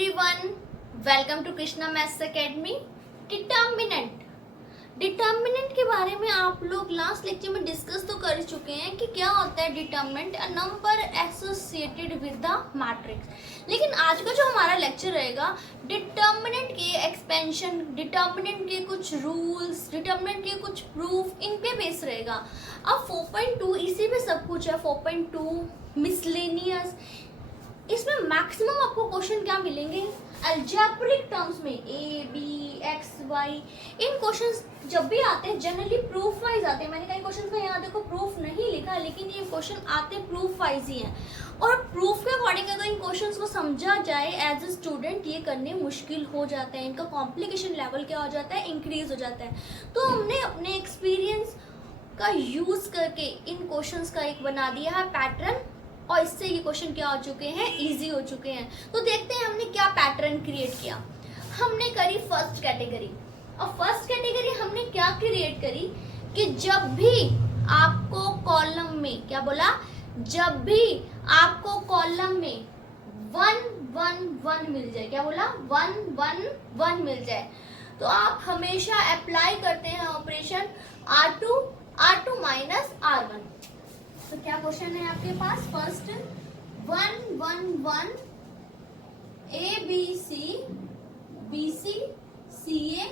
everyone, welcome to Krishna maths academy. Determinant के बारे में आप लोग लास्ट लेक्चर में डिस्कस तो कर चुके हैं कि क्या होता है determinant, a number associated with the matrix. लेकिन आज का जो हमारा लेक्चर रहेगा डिटर्मिनेंट के एक्सपेंशन, डिटर्मिनेंट के कुछ रूल्स, डिटर्मिनेंट के कुछ प्रूफ, इन पे बेस रहेगा। अब 4.2 इसी पे सब कुछ है। 4.2 मिसलेनियस, इसमें मैक्सिमम आपको क्वेश्चन क्या मिलेंगे अलजेब्रिक टर्म्स में, ए बी एक्स वाई। इन क्वेश्चंस जब भी आते हैं जनरली प्रूफ वाइज आते हैं। मैंने कई क्वेश्चन में यहाँ देखो प्रूफ नहीं लिखा, लेकिन ये क्वेश्चन आते प्रूफ वाइज ही हैं। और प्रूफ के अकॉर्डिंग अगर इन क्वेश्चंस को समझा जाए एज ए स्टूडेंट, ये करने मुश्किल हो जाता है, इनका कॉम्प्लिकेशन लेवल क्या हो जाता है, इंक्रीज हो जाता है। तो हमने अपने एक्सपीरियंस का यूज करके इन क्वेश्चंस का एक बना दिया है पैटर्न, और इससे ये क्वेश्चन क्या हो चुके हैं, इजी हो चुके हैं। तो देखते हैं हमने क्या पैटर्न क्रिएट किया। हमने करी फर्स्ट कैटेगरी। और फर्स्ट कैटेगरी हमने क्या क्रिएट करी कि जब भी आपको कॉलम में, क्या बोला, जब भी आपको कॉलम में 1 1 1 मिल जाए, क्या बोला, 1 1 1 मिल जाए, तो आप हमेशा अप्लाई करते हैं ऑपरेशन R2 माइनस R1। तो क्या क्वेश्चन है आपके पास, फर्स्ट 1 1 1 ए बी सी सी ए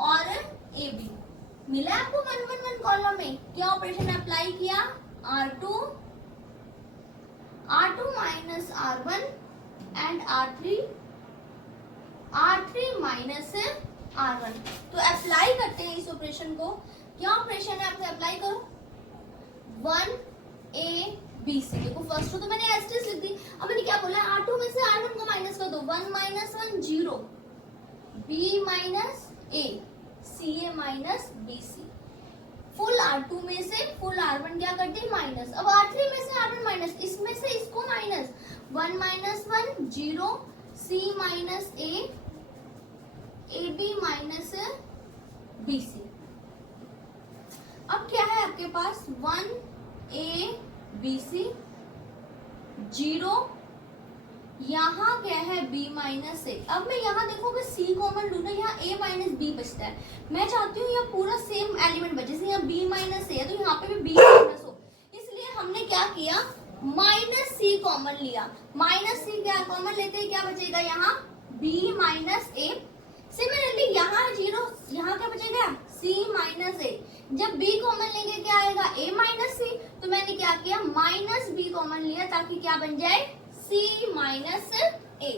और ए बी मिला आपको 1 1 1 कॉलम में। क्या ऑपरेशन अप्लाई किया, R2 minus R1 and R3 minus R1। तो अप्लाई करते हैं इस ऑपरेशन को। क्या ऑपरेशन है, आपसे अप्लाई करो 1 ए बी सी। देखो फर्स्ट तो मैंने एज लिख दी। अब मैंने क्या बोला, R2 में से R1 को माइनस कर दो, 1 minus 1 0, B minus A, C A minus B C. Full R2 में से फुल R1 क्या कर दी, माइनस। अब R3 में से R1 माइनस, इसमें से इसको minus, 1 minus 1 0, C minus A B minus B C. अब क्या है आपके पास, 1 ए बी सी 0, यहाँ क्या है B माइनस ए। अब मैं यहाँ देखो कि C कॉमन लूँ ना, यहाँ A माइनस B बचता है। मैं चाहती हूँ यहाँ पूरा सेम एलिमेंट बचे, जैसे यहाँ B माइनस ए है तो यहाँ पे भी B माइनस हो, इसलिए हमने क्या किया, माइनस C कॉमन लिया। माइनस C क्या कॉमन लेते हैं, क्या बचेगा यहाँ B माइनस ए। सिमिलरली यहाँ 0, यहाँ क्या बचेगा C माइनस ए। जब B कॉमन लेंगे क्या आएगा, A माइनस सी। तो मैंने क्या किया, माइनस B कॉमन लिया ताकि क्या बन जाए, C माइनस A।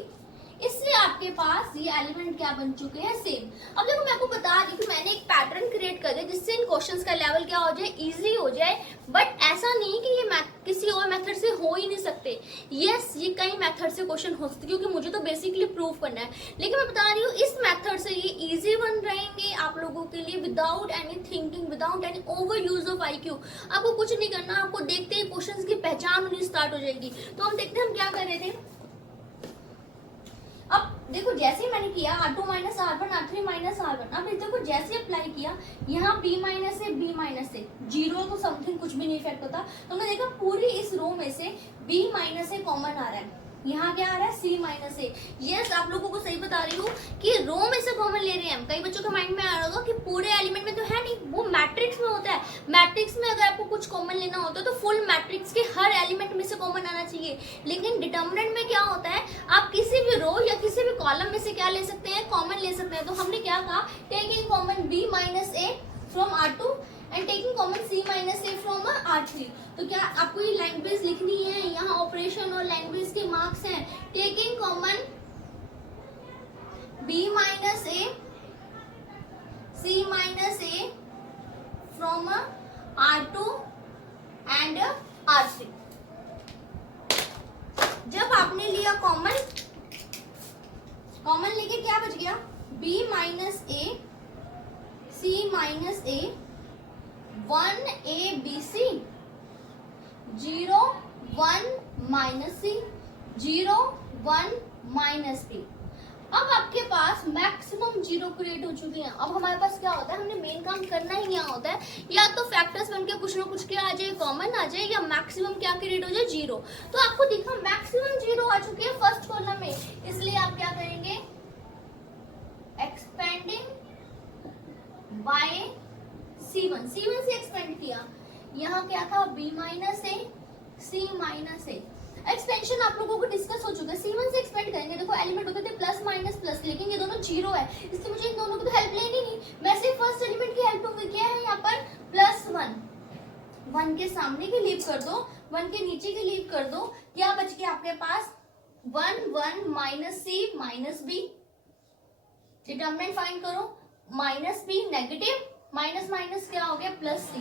इसलिए आपके पास ये एलिमेंट क्या बन चुके हैं, सेम। अब देखो मैं आपको बता रही हूँ मैंने एक पैटर्न क्रिएट कर दिया जिससे इन क्वेश्चंस का लेवल क्या हो जाए, इजी हो जाए। बट ऐसा नहीं कि ये किसी और मेथड से हो ही नहीं सकते। यस, ये कई मेथड से क्वेश्चन हो सकते, क्योंकि मुझे तो बेसिकली प्रूव करना है। लेकिन मैं बता रही हूँ इस मेथड से ये इजी बन रहेंगे आप लोगों के लिए, without any thinking, without any over use of IQ। आपको कुछ नहीं करना, आपको देखते ही क्वेश्चन की पहचान होनी स्टार्ट हो जाएगी। तो हम देखते हैं हम क्या कर रहे थे। अब देखो जैसे ही मैंने किया R2 minus R1, R3 minus R1। अब देखो जैसे अप्लाई किया, यहाँ B माइनस है, B माइनस है, 0 तो समथिंग कुछ भी नहीं इफेक्ट होता। तो हमने देखा पूरी इस रो में से B माइनस है कॉमन आ रहा है, यहाँ क्या आ रहा है, C माइनस है। यस, आप लोगों को सही बता रही हूँ कि रो में से कॉमन ले रहे हैं। कई बच्चों के माइंड में आ रहा होगा कि पूरे एलिमेंट में तो है नहीं, वो मैट्रिक्स में होता है। मैट्रिक्स में अगर आपको कुछ कॉमन लेना होता है तो फुल मैट्रिक्स के हर एलिमेंट में से कॉमन आना चाहिए। लेकिन डिटर्मिनेंट में क्या होता है, आप किसी भी रो या किसी भी कॉलम में से क्या ले सकते हैं, कॉमन ले सकते हैं। तो हमने क्या कहा, taking common B minus A from R2 and taking common C minus A from R3। तो क्या आपको ये लैंग्वेज लिखनी है, यहाँ ऑपरेशन और लैंग्वेज के मार्क्स हैं। Taking common B minus A C minus A from R2 and R3। जब आपने लिया कॉमन लेके क्या बच गया, B minus A C minus A, 1 A B C 0 1 minus C 0 1 minus B. अब आपके पास मैक्सिमम 0 क्रिएट हो चुके हैं। अब हमारे पास क्या होता है, हमने मेन काम करना ही यहाँ होता है, या तो फैक्टर्स बन के कुछ ना कुछ क्या आ जाए, कॉमन आ जाए, या मैक्सिमम क्या क्रिएट हो जाए, 0। तो आपको दिखा मैक्सिमम 0 आ चुके हैं फर्स्ट कॉलम में, इसलिए आप क्या करेंगे, C1 से एक्सपेंड किया, यहाँ क्या था B minus A C minus A. Expansion आप लोगों को डिस्कस हो चुका है। C1 से एक्सपेंड करेंगे, देखो एलिमेंट होते थे प्लस माइनस प्लस, लेकिन ये दोनों जीरो है, इसलिए मुझे इन दोनों की तो हेल्प लेनी नहीं, मैं सिर्फ फर्स्ट एलिमेंट की हेल्प लूंगी। क्या है यहाँ पर प्लस 1 के सामने की लीव कर दो, 1 के नीचे की लीव कर दो, क्या बच गया आपके पास 1 minus C minus B। Determinant find करो, minus B negative, minus minus क्या हो गया plus C।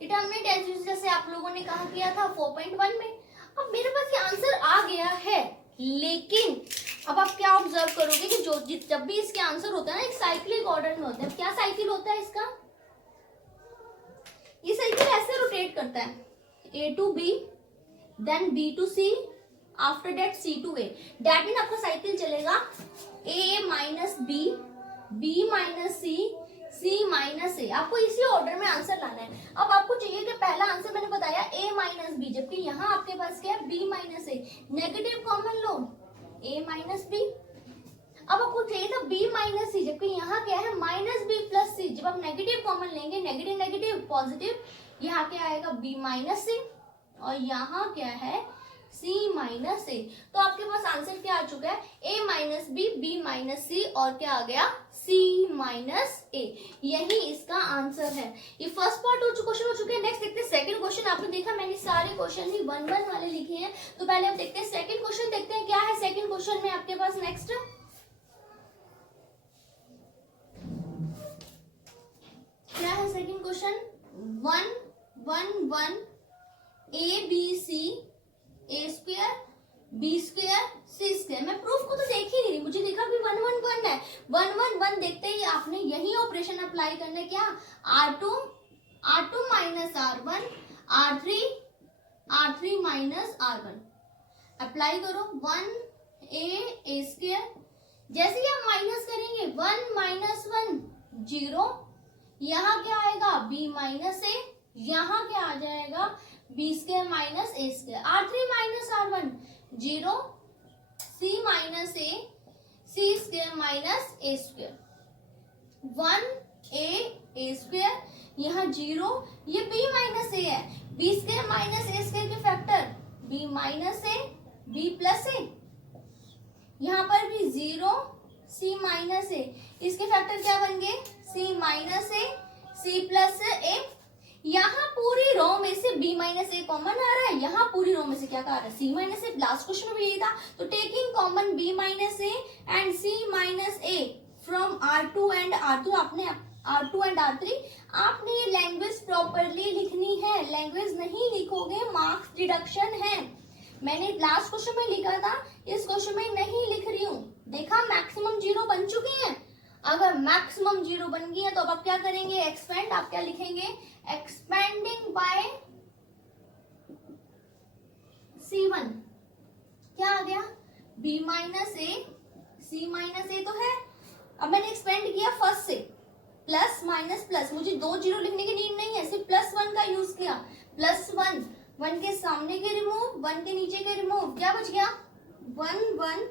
Determinant as usual जैसे आप लोगों ने कहा किया था 4.1 में। अब मेरे पास ये आंसर आ गया है, लेकिन अब आप क्या ऑब्जर्व करोगे कि जब भी इसके आंसर होता है ना, एक साइक्लिक ऑर्डर में होता है। क्या साइकिल होता है इसका, ये साइकिल ऐसे रोटेट करता है, A to B, then B to C, after that C to A। That mean आपका साइकिल चलेगा A minus B, B minus C, C minus A। आपको इसी ऑर्डर में आंसर लाना है। अब आपको चाहिए कि पहला आंसर मैंने बताया A माइनस B, जबकि यहाँ आपके पास क्या है B minus A। Negative common low, A minus B। अब आपको चाहिए था B माइनस C, जबकि यहाँ क्या है माइनस B प्लस C। जब आप नेगेटिव कॉमन लेंगे, नेगेटिव नेगेटिव पॉजिटिव, यहाँ क्या आएगा B माइनस C, और यहाँ क्या है C माइनस A। तो आपके पास आंसर क्या आ चुका है A minus B, B minus C, और क्या आ गया C माइनस A। यही इसका आंसर है। ये फर्स्ट पार्ट क्वेश्चन हो चुके हैं। नेक्स्ट देखते हैं सेकंड क्वेश्चन। आपने देखा मैंने सारे क्वेश्चन ही 1-1 वाले लिखे हैं, तो पहले हम देखते हैं सेकंड क्वेश्चन। देखते हैं क्या है सेकंड क्वेश्चन में आपके पास। नेक्स्ट क्या है second question, 1-1-1 ABC A square B square C square. मैं प्रूफ को तो देख ही नहीं रही, मुझे देखा कि 1-1-1 है। 1-1-1 देखते ही आपने यही ऑपरेशन अप्लाई करना है। क्या R2 minus R1, R3 minus R1 apply करो। 1A स्क्वायर, जैसे ही आप माइनस करेंगे 1 माइनस 1 0, यहाँ क्या आएगा B माइनस A, यहाँ क्या आ जाएगा B square minus A square. R3 minus R1 0, C minus A, C square minus A square. 1A square, यहाँ 0, ये B माइनस A है, B square minus A square के factor B minus A, B plus A। यहाँ पर भी 0, C minus A, इसके factor क्या बन गए C minus A, C plus A। यहाँ पूरी रो में से B माइनस A कॉमन आ रहा है, यहाँ पूरी रो में से क्या आ रहा है C minus A। Last question में भी यही था। तो taking common B minus A and C minus A from R2 and R2, आपने R2 एंड R3, आपने ये लैंग्वेज प्रॉपरली लिखनी है। लैंग्वेज नहीं लिखोगे मार्क्स डिडक्शन है। मैंने लास्ट क्वेश्चन में लिखा था, इस क्वेश्चन में नहीं लिख रही हूँ। देखा मैक्सिमम 0 बन चुकी है। अगर मैक्सिमम 0 बन गई है तो अब आप क्या करेंगे, एक्सपेंड। आप क्या लिखेंगे, एक्सपेंडिंग बाय C1। क्या आ गया B minus A, C minus A तो है। अब मैंने एक्सपेंड किया फर्स्ट से, प्लस माइनस प्लस, मुझे 2 0 लिखने की नीड नहीं है, सिर्फ +1 का यूज किया। +1, 1 के सामने के रिमूव, 1 के नीचे के रिमूव, क्या बच गया 1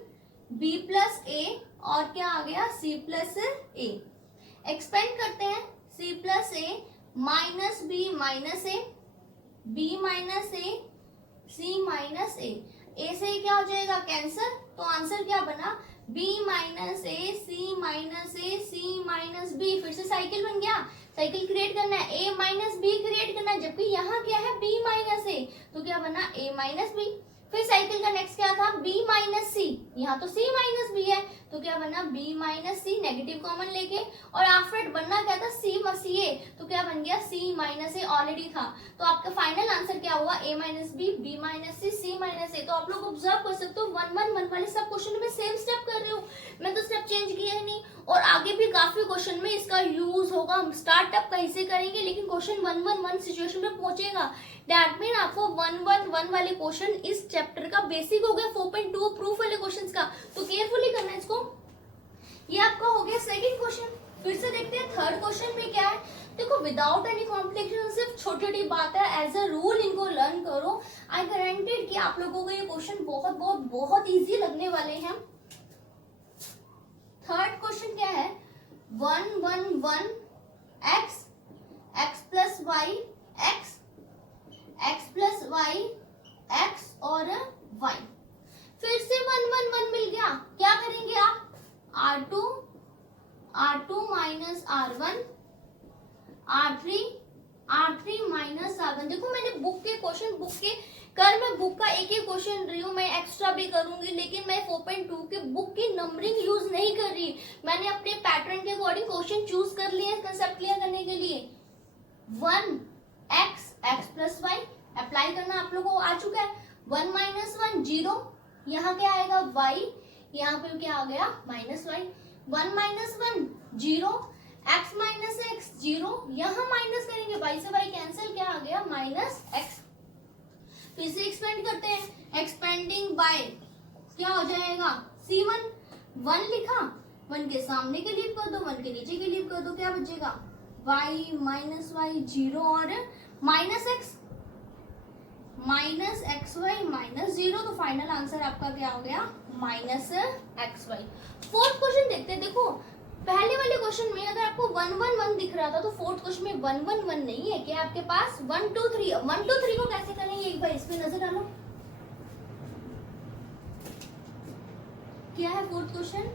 B प्लस A, और क्या आ गया C प्लस A। एक्सपेंड करते हैं, C plus A minus B minus A, B minus A, C minus A। A से क्या हो जाएगा कैंसर, तो आंसर क्या बना B minus A, C minus A, C minus B। फिर से साइकिल बन गया। साइकिल क्रिएट करना है, A माइनस B क्रिएट करना है, जबकि यहाँ क्या है B माइनस A, तो क्या बना A माइनस B। फिर साइकिल का नेक्स्ट क्या था B माइनस C, यहाँ तो C माइनस B है, तो क्या बना B minus C, negative common लेके। और आफ्टर बनना क्या था C C A, तो क्या बन गया C माइनस A, ऑलरेडी था। तो आपका फाइनल आंसर क्या हुआ A minus B, B minus C, C minus A। तो आप लोग ऑब्जर्व कर सकते हो 1-1-1 वाले सब क्वेश्चन में सेम स्टेप कर रही हूँ मैं, तो स्टेप चेंज किया ही नहीं। और आगे भी काफी क्वेश्चन में इसका यूज होगा। हम स्टार्टअप कहीं से करेंगे, लेकिन क्वेश्चन 1-1-1 सिचुएशन में पहुंचेगा। दैट मीन आपको 1-1-1 वाले क्वेश्चन इस चैप्टर का बेसिक हो गया 4.2 प्रूफ वाले क्वेश्चंस का, तो केयरफुली करना है इसको। ये आपका हो गया सेकंड क्वेश्चन। फिर से देखते हैं थर्ड क्वेश्चन में क्या है। देखो विदाउट एनी कॉम्प्लिकेशन, सिर्फ छोटी छोटी बात है, एज अ रूल इनको लर्न करो। आई गारंटेड कि आप लोगों को ये क्वेश्चन बहुत बहुत बहुत इजी लगने वाले हैं। थर्ड क्वेश्चन क्या है, 1-1-1 x x plus Y x plus Y x और y। फिर से 1 1 1 मिल गया, क्या करेंगे आप, r2 minus r1 r3 minus r1। देखो मैंने बुक के क्वेश्चन मैं बुक का एक ही क्वेश्चन रही हूँ, मैं एक्स्ट्रा भी करूंगी, लेकिन मैं 4.2 के बुक की नंबरिंग यूज नहीं कर रही। मैंने अपने पैटर्न के अकॉर्डिंग क्वेश्चन चूज कर लिए कंसेप्ट क्लियर करने के लिए। 1 x प्लस वाई अप्लाई करना आप लोगों को आ चुका है। 1 माइनस 1 0, यहाँ क्या आएगा y, यहाँ पे क्या आ गया minus Y. 1 minus 1 0, x minus x 0, यहाँ माइनस करेंगे, y से y कैंसिल, क्या आ गया माइनस x। फिर से एक्सपेंड करते हैं, एक्सपेंडिंग बाय क्या हो जाएगा c1, 1 लिखा, 1 के सामने के लीव कर दो, 1 के नीचे के लीव कर दो, क्या बचेगा y माइनस वाई 0 और माइनस एक्स वाई माइनस 0। तो फाइनल आंसर आपका क्या हो गया minus X Y. Fourth question देखते हैं। देखो पहले वाले क्वेश्चन में अगर आपको 1 1 1 दिख रहा था, तो फोर्थ क्वेश्चन में 1 1 1 नहीं है, क्या आपके पास 1 2 3। 1 2 3 को कैसे करेंगे एक बार इस पे नजर डालो, क्या है fourth question,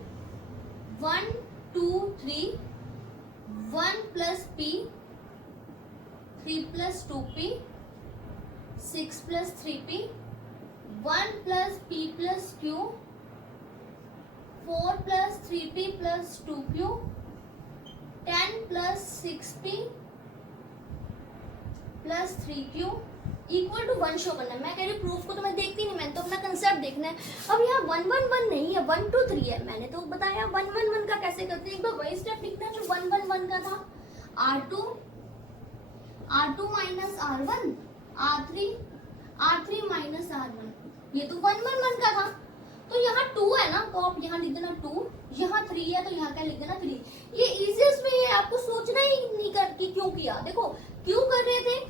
1 2 3, 1 plus p, 3 plus 2p, 6 plus 3p, 1 plus p plus q, 4 plus 3p plus 2q, 10 plus 6p plus 3q equal to 1 show करना है। मैं कह रही प्रूफ को तो मैं देखती नहीं, मैंने तो अपना कंसेप्ट देखना है। अब यहाँ 1 1 1 नहीं है, 1 2 3 है। मैंने तो बताया 1 1 1 का कैसे करते हैं, एक बार वही स्टेप लिखना है जो 1 1 1 का था। r2 minus r1 r3 minus r1, ये तो 1 1 1 का था। तो यहाँ 2 है ना, तो आप यहाँ लिख देना 2, यहाँ 3 है तो यहाँ क्या लिख देना 3। ये इजीएस्ट वे है, आपको सोचना ही नहीं कर कि क्यों किया। देखो क्यों कर रहे थे,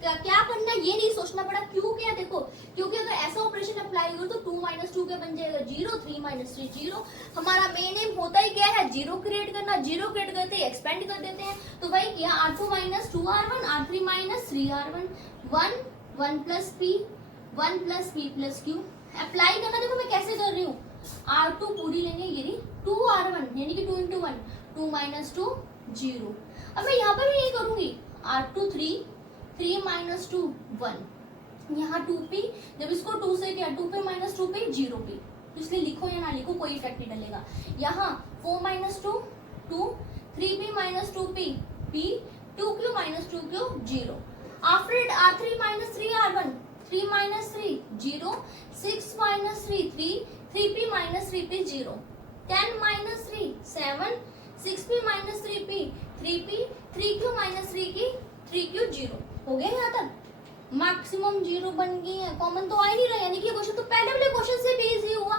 क्या करना ये नहीं सोचना पड़ा, क्यों किया। देखो क्योंकि अगर ऐसा ऑपरेशन अप्लाई हो तो 2 माइनस 2 क्या बन जाएगा 0, 3 माइनस 3 0। हमारा मेन एम होता ही क्या है, 0 क्रिएट करना। 0 क्रिएट करते हैं एक्सपेंड कर देते हैं, तो वही किया r2 minus 2 r1, r3 minus 3 r1, 1 plus p, 1 plus p plus q apply करना। देखो मैं कैसे कर रही हूँ, r2 पूरी लेंगे, ये 2 r1 यानी कि 2 इंटू 1, 2 माइनस 2 0। अब मैं यहाँ पर भी यही करूंगी, r2 3 माइनस 2 1, यहाँ 2p, जब इसको 2 से किया 2p माइनस 2p 0p, तो इसलिए लिखो या ना लिखो कोई इफेक्ट नहीं डलेगा। यहाँ 4 minus 2 2, 3p minus 2p p, 2q minus 2q 0। After it r3 minus 3 r1, 3 minus 3 0, 6 minus 3 3, 3p minus 3p 0, 10 minus 3 7, 6p minus 3p 3p, 3q minus 3q 0। हो गया यहाँ तक, मैक्सिमम 0 बन गई है, कॉमन तो आ ही नहीं रहा, यानी कि क्वेश्चन तो पहले वाले क्वेश्चन से भी इजी हुआ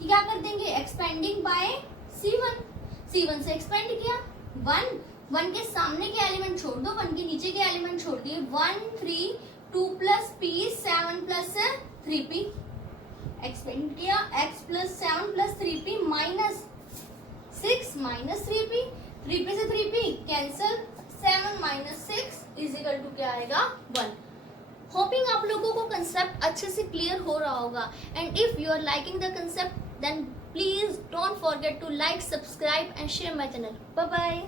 कि क्या कर देंगे, एक्सपेंडिंग बाय c1 से एक्सपेंड किया, 1 के सामने के एलिमेंट छोड़ दो, 1 के नीचे के एलिमेंट छोड़ दिए, 1 3 2 plus p 7 plus 3p expand किया, x plus 7 plus 3p minus 6 minus 3p, 3p से 3p cancel, 7 minus 6 is equal to क्या आएगा 1। होपिंग आप लोगों को कंसेप्ट अच्छे से क्लियर हो रहा होगा। And if you are liking the concept then please don't forget to like, subscribe and share my channel. Bye bye.